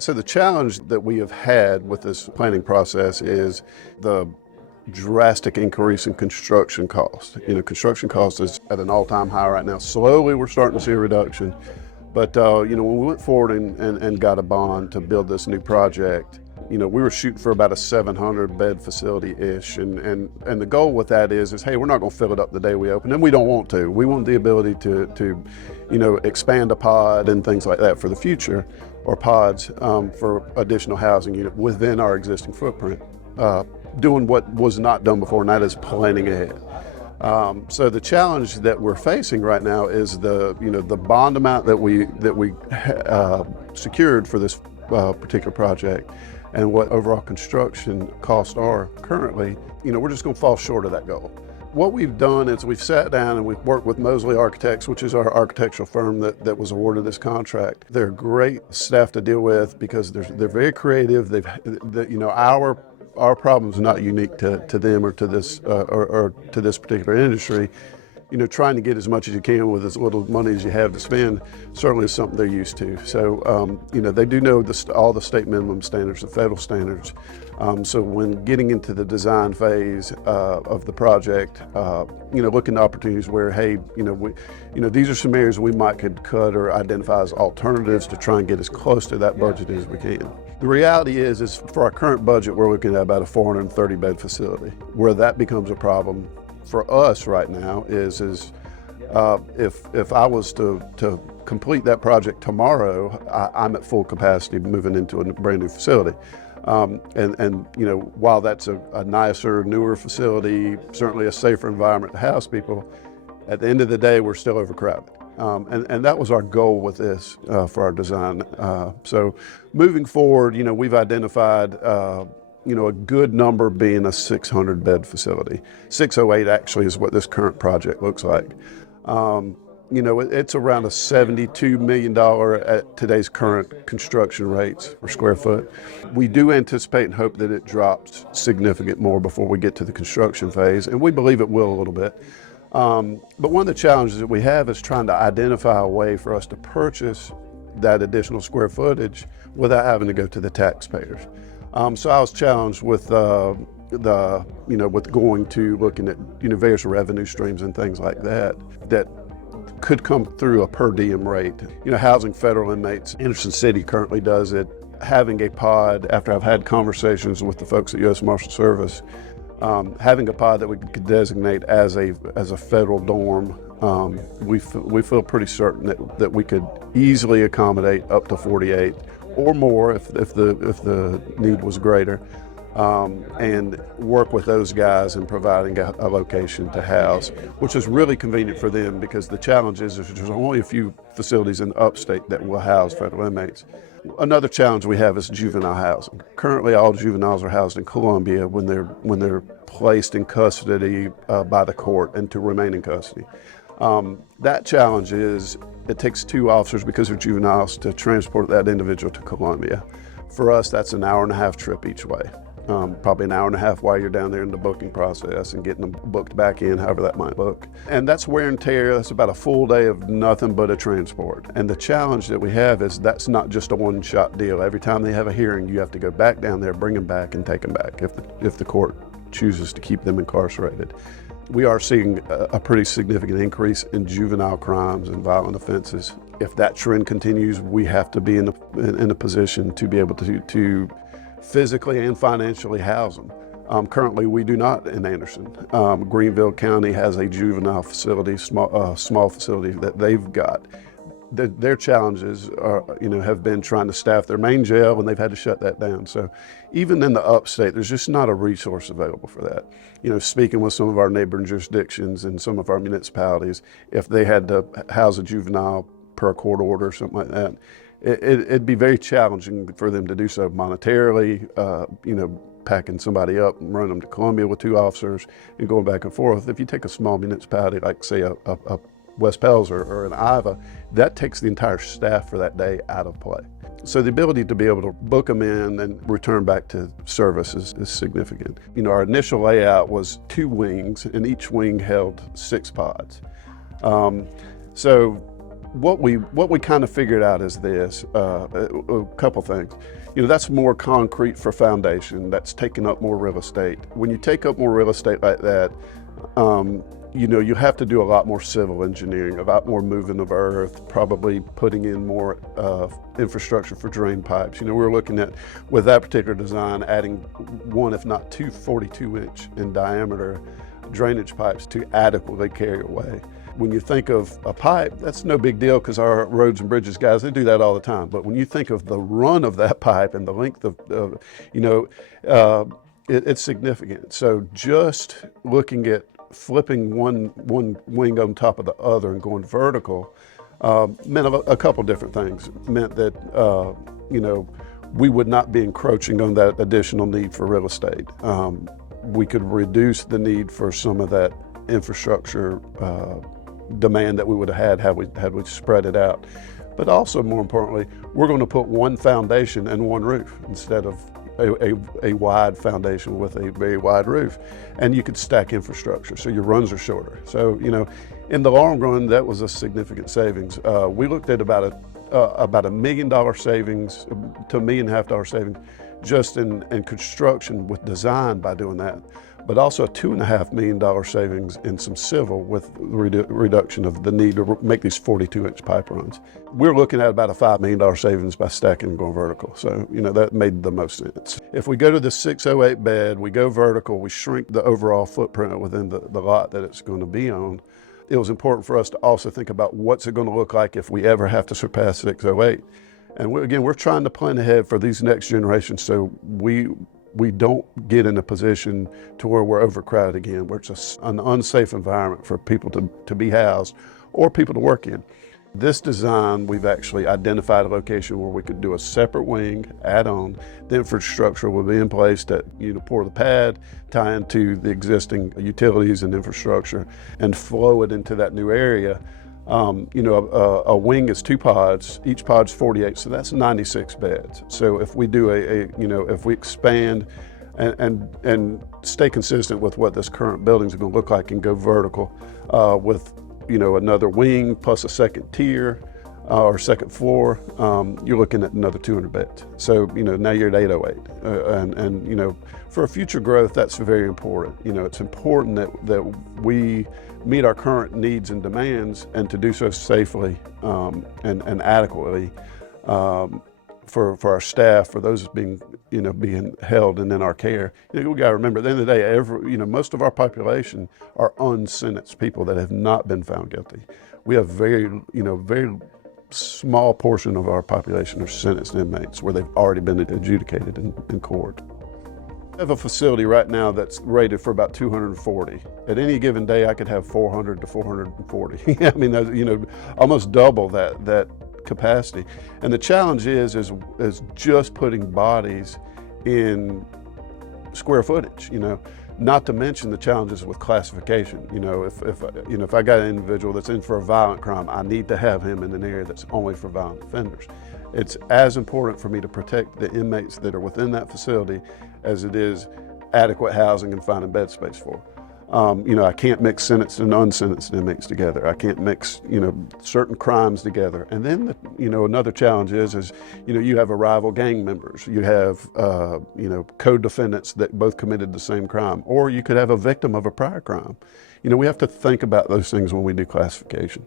So the challenge that we have had with this planning process is the drastic increase in construction cost. Construction cost is at an all-time high right now. Slowly, we're starting to see a reduction. But, when we went forward and got a bond to build this new project, we were shooting for about a 700-bed facility-ish. And the goal with that is, hey, we're not going to fill it up the day we open, and we don't want to. We want the ability to expand a pod and things like that for the future, or pods for additional housing unit within our existing footprint. Doing what was not done before, and that is planning ahead. So the challenge that we're facing right now is the bond amount that we secured for this particular project, and what overall construction costs are currently. We're just going to fall short of that goal. What we've done is we've sat down and we've worked with Mosley Architects, which is our architectural firm that was awarded this contract. They're great staff to deal with because they're very creative. Our problem is not unique to them or to this or to this particular industry. Trying to get as much as you can with as little money as you have to spend certainly is something they're used to. So, they do know all the state minimum standards, the federal standards. So when getting into the design phase of the project, looking at opportunities where, hey, these are some areas we could cut or identify as alternatives to try and get as close to that budget as we can. The reality is for our current budget, we're looking at about a 430-bed facility. Where that becomes a problem for us right now is if I was to complete that project tomorrow, I'm at full capacity moving into a brand new facility. While that's a nicer, newer facility, certainly a safer environment to house people, at the end of the day, we're still overcrowded. And that was our goal with this for our design. So moving forward, we've identified a good number being a 600-bed facility. 608 actually is what this current project looks like. It's around a $72 million at today's current construction rates per square foot. We do anticipate and hope that it drops significant more before we get to the construction phase, and we believe it will a little bit. But one of the challenges that we have is trying to identify a way for us to purchase that additional square footage without having to go to the taxpayers. So I was challenged with with looking at various revenue streams and things like that could come through a per diem rate. Housing federal inmates, Anderson City currently does it. Having a pod, after I've had conversations with the folks at U.S. Marshal Service, having a pod that we could designate as a federal dorm, we feel pretty certain that we could easily accommodate up to 48 or more if the need was greater, and work with those guys in providing a location to house, which is really convenient for them because the challenge is there's only a few facilities in upstate that will house federal inmates. Another challenge we have is juvenile housing. Currently, all juveniles are housed in Columbia when they're placed in custody by the court and to remain in custody. That challenge is it takes 2 officers because they're juveniles to transport that individual to Columbia. For us, that's an hour-and-a-half trip each way. Probably an hour and a half while you're down there in the booking process and getting them booked back in, however that might look. And that's wear and tear. That's about a full day of nothing but a transport. And the challenge that we have is that's not just a one-shot deal. Every time they have a hearing, you have to go back down there, bring them back, and take them back if the court chooses to keep them incarcerated. We are seeing a pretty significant increase in juvenile crimes and violent offenses. If that trend continues, we have to be in a position to be able to physically and financially house them. Currently, we do not in Anderson. Greenville County has a juvenile facility, small facility that they've got. Their challenges have been trying to staff their main jail, and they've had to shut that down. So even in the upstate, there's just not a resource available for that. Speaking with some of our neighboring jurisdictions and some of our municipalities, if they had to house a juvenile per a court order or something like that, it'd be very challenging for them to do so monetarily, packing somebody up and running them to Columbia with 2 officers and going back and forth. If you take a small municipality like, say, a West Pels or an Iva, that takes the entire staff for that day out of play. So the ability to be able to book them in and return back to service is significant. Our initial layout was 2 wings, and each wing held 6 pods. So what we kind of figured out is this, a couple things. That's more concrete for foundation. That's taking up more real estate. When you take up more real estate like that, you have to do a lot more civil engineering, a lot more moving of earth, probably putting in more infrastructure for drain pipes. We're looking at, with that particular design, adding one, if not two 42-inch in diameter drainage pipes to adequately carry away. When you think of a pipe, that's no big deal because our roads and bridges guys, they do that all the time. But when you think of the run of that pipe and the length of, it's significant. So just looking at flipping one wing on top of the other and going vertical meant a couple different things. Meant that, we would not be encroaching on that additional need for real estate. We could reduce the need for some of that infrastructure demand that we would have had we spread it out. But also, more importantly, we're going to put one foundation and one roof instead of a wide foundation with a very wide roof. And you could stack infrastructure, so your runs are shorter. So, in the long run, that was a significant savings. We looked at about $1 million savings to $1.5 million savings just in construction with design by doing that, but also a $2.5 million savings in some civil with reduction of the need to make these 42-inch pipe runs. We're looking at about a $5 million savings by stacking and going vertical. So, that made the most sense. If we go to the 608 bed, we go vertical, we shrink the overall footprint within the lot that it's going to be on. It was important for us to also think about what's it going to look like if we ever have to surpass 608. And we're trying to plan ahead for these next generations so we don't get in a position to where we're overcrowded again, where it's an unsafe environment for people to be housed or people to work in. This design, we've actually identified a location where we could do a separate wing, add on. The infrastructure will be in place to pour the pad, tie into the existing utilities and infrastructure, and flow it into that new area. A wing is 2 pods, each pod's 48, so that's 96 beds. So if we do if we expand and stay consistent with what this current buildings are going to look like and go vertical with another wing plus a second tier or second floor, you're looking at another 200 beds. So now you're at 808, and for future growth, that's very important. It's important that we meet our current needs and demands, and to do so safely and adequately for our staff, for those being held and in our care. We got to remember, at the end of the day, most of our population are unsentenced people that have not been found guilty. We have very small portion of our population are sentenced inmates where they've already been adjudicated in court. I have a facility right now that's rated for about 240. At any given day, I could have 400 to 440. I mean, almost double that capacity. And the challenge is just putting bodies in square footage. Not to mention the challenges with classification. If I got an individual that's in for a violent crime, I need to have him in an area that's only for violent offenders. It's as important for me to protect the inmates that are within that facility as it is adequate housing and finding bed space for. I can't mix sentenced and unsentenced inmates together. I can't mix, certain crimes together. And then, another challenge is you have rival gang members. You have, co-defendants that both committed the same crime, or you could have a victim of a prior crime. We have to think about those things when we do classification.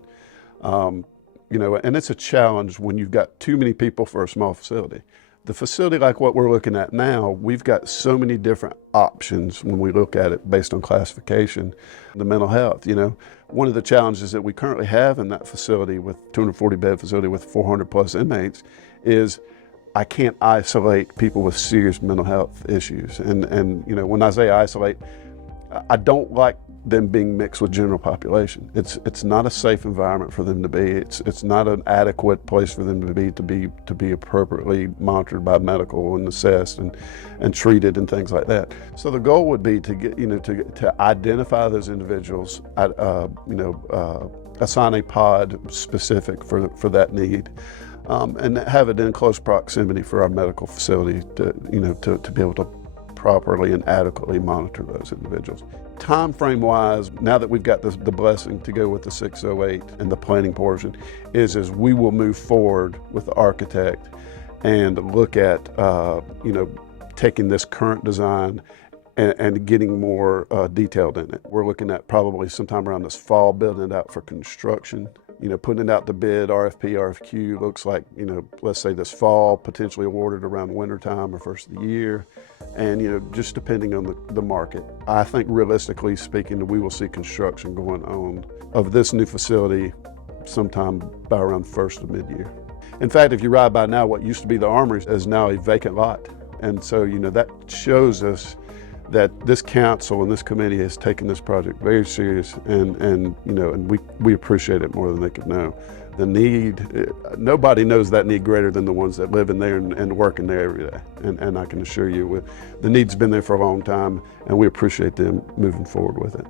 And it's a challenge when you've got too many people for a small facility. The facility like what we're looking at now, we've got so many different options when we look at it based on classification. The mental health, one of the challenges that we currently have in that facility with 240 bed facility with 400 plus inmates is I can't isolate people with serious mental health issues. And when I say isolate, I don't like them being mixed with general population. It's not a safe environment for them to be. It's not an adequate place for them to be appropriately monitored by medical and assessed and treated and things like that. So the goal would be to get to identify those individuals, assign a pod specific for that need, and have it in close proximity for our medical facility to be able to properly and adequately monitor those individuals. Time frame wise, now that we've got the blessing to go with the 608 and the planning portion, is we will move forward with the architect and look at taking this current design and getting more detailed in it. We're looking at probably sometime around this fall building it out for construction. Putting it out to bid, RFP, RFQ, looks like, let's say this fall, potentially awarded around winter time or first of the year. And, just depending on the market. I think realistically speaking, we will see construction going on of this new facility sometime by around first of mid-year. In fact, if you ride by now, what used to be the Armory is now a vacant lot. And so, that shows us that this council and this committee has taken this project very serious, and we appreciate it more than they could know. The need, nobody knows that need greater than the ones that live in there and work in there every day. And I can assure you, the need's been there for a long time, and we appreciate them moving forward with it.